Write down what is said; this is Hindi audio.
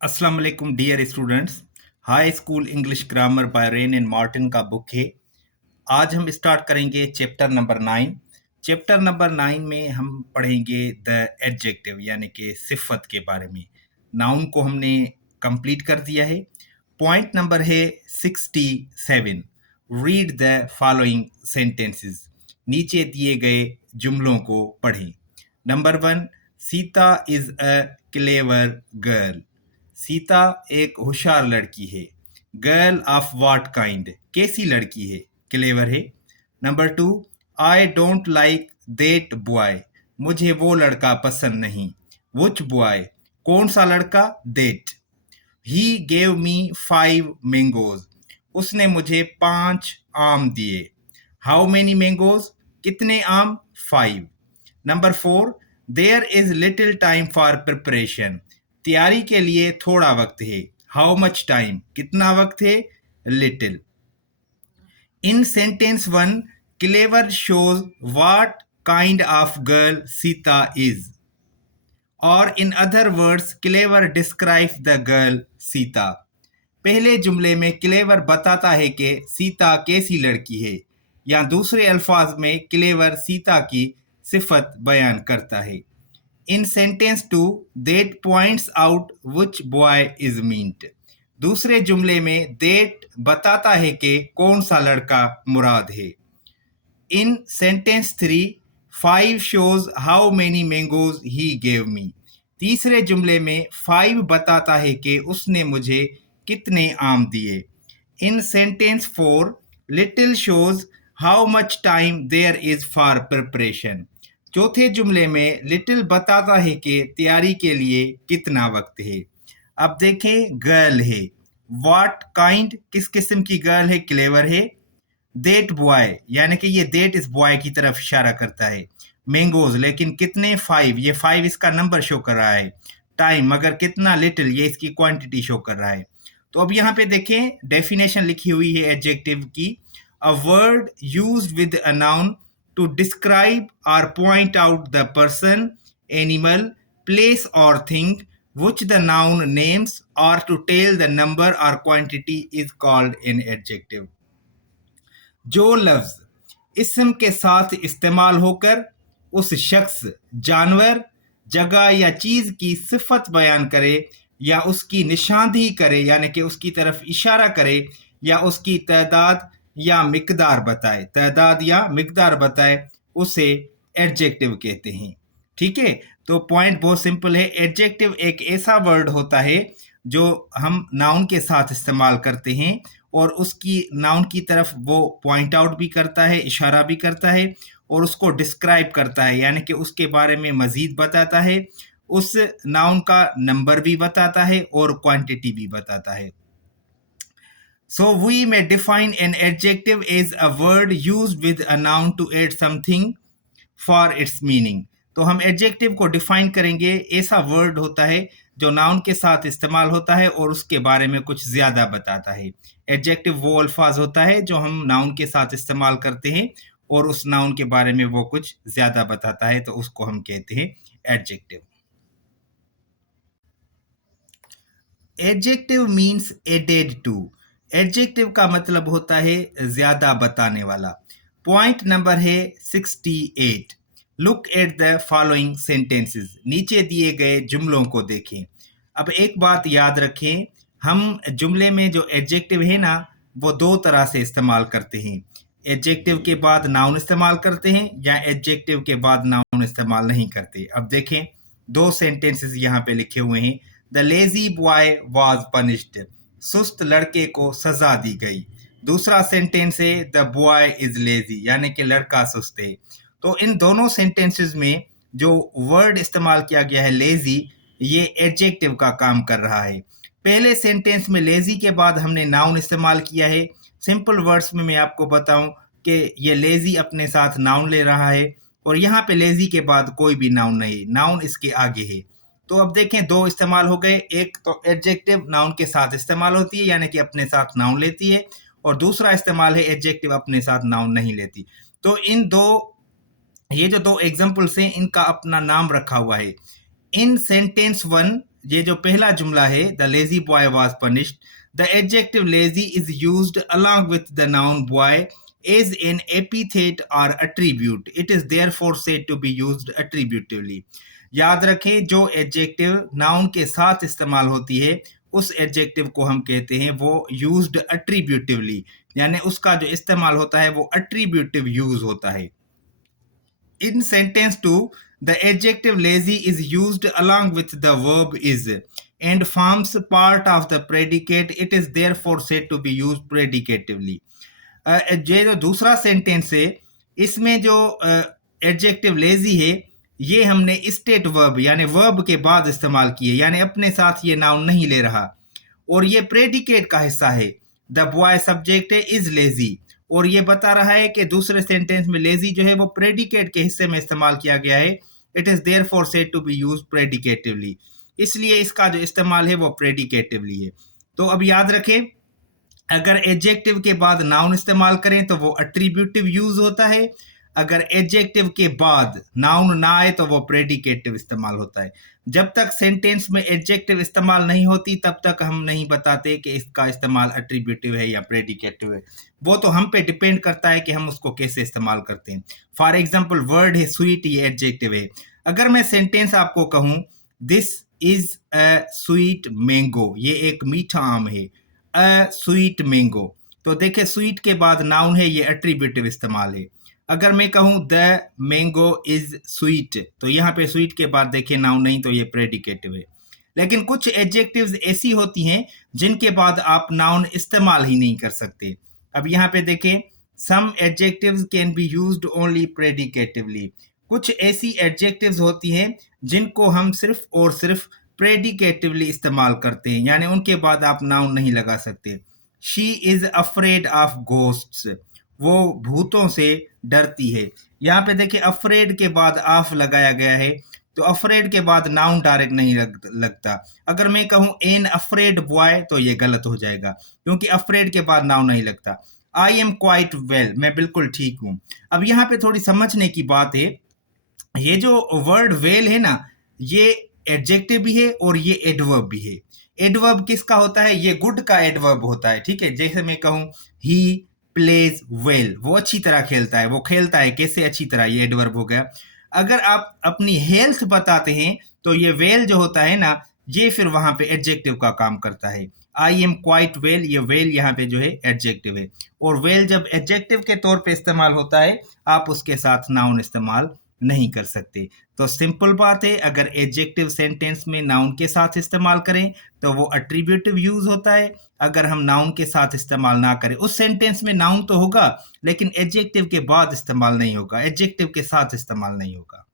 अस्सलाम वालेकुम dear students. High school English grammar by Wren and Martin का बुक है। आज हम स्टार्ट करेंगे चैप्टर नंबर 9। चैप्टर नंबर 9 में हम पढ़ेंगे द एडजेक्टिव यानी कि सिफत के बारे में। नाउन को हमने कंप्लीट कर दिया है। पॉइंट नंबर है 67। Read the following sentences. नीचे दिए गए जुमलों को पढ़ें। Number 1, Sita is a clever girl. Sita एक होशियार लड़की है। गर्ल ऑफ व्हाट काइंड, कैसी लड़की है, क्लेवर है। Number 2, I don't like that boy. मुझे वो लड़का पसंद नहीं। विच बॉय, कौन सा लड़का, that. He gave me 5 mangoes. उसने मुझे 5 आम दिए। हाउ मेनी मैंगोज, कितने आम, 5। Number 4, there is little time for preparation. तैयारी के लिए थोड़ा वक्त है। हाउ मच टाइम, कितना वक्त है, little. In sentence 1, clever shows what kind of girl Sita is, और in other words clever describe the girl Sita. पहले जुमले में क्लेवर बताता है कि सीता कैसी लड़की है, या दूसरे अल्फाज में क्लेवर सीता की सिफत बयान करता है। In sentence 2, that points out which boy is meant. दूसरे जुमले में दैट बताता है कि कौन सा लड़का मुराद है। In sentence 3, 5 shows how many mangoes he gave me। तीसरे जुमले में 5 बताता है कि उसने मुझे कितने आम दिए। In sentence 4, little shows how much time there is for preparation। चौथे जुमले में लिटिल बताता है कि तैयारी के लिए कितना वक्त है। अब देखें, गर्ल है, व्हाट काइंड, किस किस्म की गर्ल है, क्लेवर है। देट बॉय, यानी कि ये देट इस बॉय की तरफ इशारा करता है। मैंगोज, लेकिन कितने, 5, ये 5 इसका नंबर शो कर रहा है। टाइम, मगर कितना, लिटिल, ये इसकी क्वांटिटी शो कर रहा है। तो अब यहाँ पे देखें, डेफिनेशन लिखी हुई है एडजेक्टिव की। A word used with a noun to describe और point out the person, animal, place और thing which the noun names, or to tell the number or quantity is called an adjective। जो लफ्ज इस्म के साथ इस्तेमाल होकर उस शख्स, जानवर, जगह या चीज की सिफत बयान करे, या उसकी निशानदेही करे यानी कि उसकी तरफ इशारा करे, या उसकी तादाद या मिकदार बताए, तादाद या मिकदार बताए, उसे एडजेक्टिव कहते हैं। ठीक है, तो पॉइंट बहुत सिंपल है। एडजेक्टिव एक ऐसा वर्ड होता है जो हम नाउन के साथ इस्तेमाल करते हैं, और उसकी नाउन की तरफ वो पॉइंट आउट भी करता है, इशारा भी करता है, और उसको डिस्क्राइब करता है यानी कि उसके बारे में मजीद बताता है। उस नाउन का नंबर भी बताता है और क्वांटिटी भी बताता है। So we may define an adjective as a word used with a noun to add something for its meaning। तो हम एडजेक्टिव को डिफाइन करेंगे, ऐसा वर्ड होता है जो नाउन के साथ इस्तेमाल होता है और उसके बारे में कुछ ज्यादा बताता है। एडजेक्टिव वो अल्फाज होता है जो हम नाउन के साथ इस्तेमाल करते हैं और उस नाउन के बारे में वो कुछ ज्यादा बताता है, तो उसको हम कहते हैं adjective. Adjective means added to. Adjective का मतलब होता है ज्यादा बताने वाला। पॉइंट नंबर है 68। Look at the following sentences. नीचे दिए गए जुमलों को देखें। अब एक बात याद रखें, हम जुमले में जो एडजेक्टिव है ना, वो दो तरह से इस्तेमाल करते हैं। एडजेक्टिव के बाद नाउन इस्तेमाल करते हैं, या एडजेक्टिव के बाद नाउन इस्तेमाल नहीं करते। अब देखें, दो सेंटेंसेस यहाँ पे लिखे हुए हैं। The lazy boy was punished. सुस्त लड़के को सजा दी गई। दूसरा सेंटेंस है द बॉय इज लेजी, यानी कि लड़का सुस्त है। तो इन दोनों सेंटेंसेस में जो वर्ड इस्तेमाल किया गया है लेजी, ये एडजेक्टिव का काम कर रहा है। पहले सेंटेंस में लेजी के बाद हमने नाउन इस्तेमाल किया है। सिंपल वर्ड्स में मैं आपको बताऊं कि ये लेजी अपने साथ नाउन ले रहा है, और यहाँ पे लेजी के बाद कोई भी नाउन नहीं, नाउन इसके आगे है। तो अब देखें, दो इस्तेमाल हो गए। एक तो एडजेक्टिव नाउन के साथ इस्तेमाल होती है यानी कि अपने साथ नाउन लेती है, और दूसरा इस्तेमाल है एडजेक्टिव अपने साथ नाउन नहीं लेती। तो इन दो, ये जो दो एग्जाम्पल्स हैं, इनका अपना नाम रखा हुआ है। इन सेंटेंस 1 ये जो पहला जुमला है, the lazy boy was punished, the adjective lazy is used along with the noun boy is an epithet or attribute. It is therefore said to be used attributively. याद रखें, जो एडजेक्टिव नाउन के साथ इस्तेमाल होती है उस एडजेक्टिव को हम कहते हैं वो यूज्ड अट्रीब्यूटिवली, यानी उसका जो इस्तेमाल होता है वो अट्रीब्यूटिव यूज होता है. In sentence 2, the adjective lazy is used along with the verb is and forms part of the predicate. It is therefore said to be used predicatively. ये जो दूसरा सेंटेंस है इसमें जो एडजेक्टिव लेजी है ये हमने स्टेट वर्ब यानी वर्ब के बाद इस्तेमाल किए, यानी अपने साथ ये नाउन नहीं ले रहा, और ये प्रेडिकेट का हिस्सा है. द बॉय सब्जेक्ट है इज लेजी, और ये बता रहा है कि दूसरे सेंटेंस में लेजी जो है वो प्रेडिकेट के हिस्से में इस्तेमाल किया गया है. It is therefore said to be used predicatively, इसलिए इसका जो इस्तेमाल है वो प्रेडिकेटिवली है. तो अब याद रखें, अगर एडजेक्टिव के बाद नाउन इस्तेमाल करें तो वो अट्रीब्यूटिव यूज होता है, अगर एडजेक्टिव के बाद नाउन ना आए तो वो प्रेडिकेटिव इस्तेमाल होता है. जब तक सेंटेंस में एडजेक्टिव इस्तेमाल नहीं होती तब तक हम नहीं बताते कि इसका इस्तेमाल अट्रीब्यूटिव है या प्रेडिकेटिव है. वो तो हम पे डिपेंड करता है कि हम उसको कैसे इस्तेमाल करते हैं. फॉर एग्जाम्पल, वर्ड है स्वीट, ये एडजेक्टिव है. अगर मैं सेंटेंस आपको कहूँ this is a sweet mango, ये एक मीठा आम है, अ स्वीट मैंगो, तो देखिए स्वीट के बाद नाउन है, ये एट्रीब्यूटिव इस्तेमाल है. अगर मैं कहूँ द मैंगो इज स्वीट, तो यहाँ पे स्वीट के बाद देखिए नाउन नहीं, तो ये प्रेडिकेटिव है. लेकिन कुछ एडजेक्टिव्स ऐसी होती हैं जिनके बाद आप नाउन इस्तेमाल ही नहीं कर सकते. अब यहाँ पे देखें, some adjectives can be used only predicatively. कुछ ऐसी एडजेक्टिव्स होती हैं जिनको हम सिर्फ और सिर्फ प्रेडिकेटिवली इस्तेमाल करते हैं, यानी उनके बाद आप नाउन नहीं लगा सकते. She is afraid of ghosts, वो भूतों से डरती है. यहाँ पे देखिए अफ्रेड के बाद ऑफ लगाया गया है, तो अफ्रेड के बाद नाउन डायरेक्ट नहीं लगता. अगर मैं कहूँ एन अफ्रेड बॉय तो ये गलत हो जाएगा क्योंकि अफ्रेड के बाद नाउन नहीं लगता. आई एम क्वाइट वेल, मैं बिल्कुल ठीक हूँ. अब यहाँ पे थोड़ी समझने की बात है, ये जो वर्ड वेल है ना, ये एडजेक्टिव भी है और ये एडवर्ब भी है. एडवर्ब किसका होता है? ये गुड का एडवर्ब होता है. ठीक है, जैसे मैं कहूँ ही प्लेज वेल, वो अच्छी तरह खेलता है. वो खेलता है कैसे? अच्छी तरह, ये एडवर्ब हो गया. अगर आप अपनी हेल्थ बताते हैं तो ये वेल जो होता है ना, ये फिर वहां पे एडजेक्टिव का काम करता है. आई एम क्वाइट वेल, ये वेल यहाँ पे जो है एडजेक्टिव है, और वेल जब एडजेक्टिव के तौर पे इस्तेमाल होता है आप उसके साथ नाउन इस्तेमाल नहीं कर सकते. तो सिंपल बात है, अगर एडजेक्टिव सेंटेंस में नाउन के साथ इस्तेमाल करें तो वो अट्रीब्यूटिव यूज होता है. अगर हम नाउन के साथ इस्तेमाल ना करें, उस सेंटेंस में नाउन तो होगा लेकिन एडजेक्टिव के बाद इस्तेमाल नहीं होगा, एडजेक्टिव के साथ इस्तेमाल नहीं होगा.